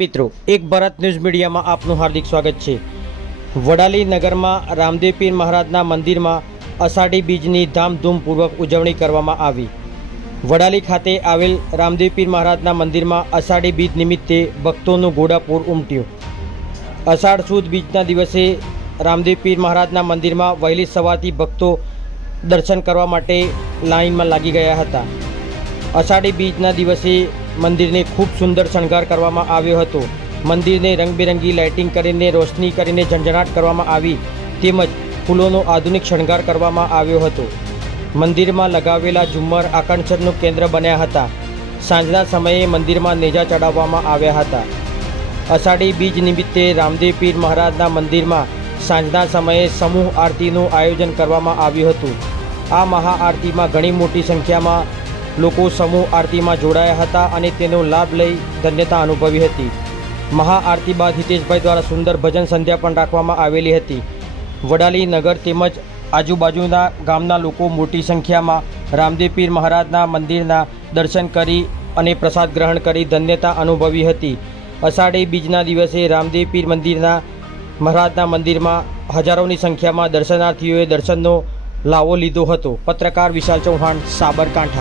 મિત્રો, એક ભારત ન્યૂઝ મીડિયામાં આપનું હાર્દિક સ્વાગત છે। વડાલી નગરમાં રામદેવ પીર મહારાજના મંદિરમાં અષાઢી બીજની ધામધૂમપૂર્વક ઉજવણી કરવામાં આવી। વડાલી ખાતે આવેલ રામદેવ પીર મહારાજના મંદિરમાં અષાઢી બીજ નિમિત્તે ભક્તોનું ઘોડાપૂર ઉમટ્યું। અષાઢ સુદ બીજના દિવસે રામદેવ પીર મહારાજના મંદિરમાં વહેલી સવારથી ભક્તો દર્શન કરવા માટે લાઇનમાં લાગી ગયા હતા। અષાઢી બીજના દિવસે મંદિરને ખૂબ સુંદર શણગાર કરવામાં આવ્યો હતો। મંદિરને રંગબેરંગી લાઇટિંગ કરીને રોશની કરીને ઝંઝણાટ કરવામાં આવી તેમજ ફૂલોનો આધુનિક શણગાર કરવામાં આવ્યો હતો। મંદિરમાં લગાવેલા ઝુમ્મર આકર્ષણનું કેન્દ્ર બન્યા હતા। સાંજના સમયે મંદિરમાં નેજા ચડાવવામાં આવ્યા હતા। અષાઢી બીજ નિમિત્તે રામદેવ પીર મહારાજના મંદિરમાં સાંજના સમયે સમૂહ આરતીનું આયોજન કરવામાં આવ્યું હતું। આ મહાઆરતીમાં ઘણી મોટી સંખ્યામાં લોકો સમૂહ આરતીમાં જોડાયા હતા અને તેનો લાભ લઈ ધન્યતા અનુભવી હતી। મહાઆરતી બાદ હિતેશભાઈ દ્વારા સુંદર ભજન સંધ્યા પણ રાખવામાં આવેલી હતી। વડાલી નગર તેમજ આજુબાજુના ગામના લોકો મોટી સંખ્યામાં રામદેવ પીર મહારાજના મંદિરના દર્શન કરી અને પ્રસાદ ગ્રહણ કરી ધન્યતા અનુભવી હતી। અષાઢી બીજના દિવસે રામદેવ પીર મહારાજના મંદિરમાં હજારોની સંખ્યામાં દર્શનાર્થીઓએ દર્શનનો લાવો લીધો હતો। પત્રકાર વિશાલ ચૌહાણ, સાબરકાંઠા।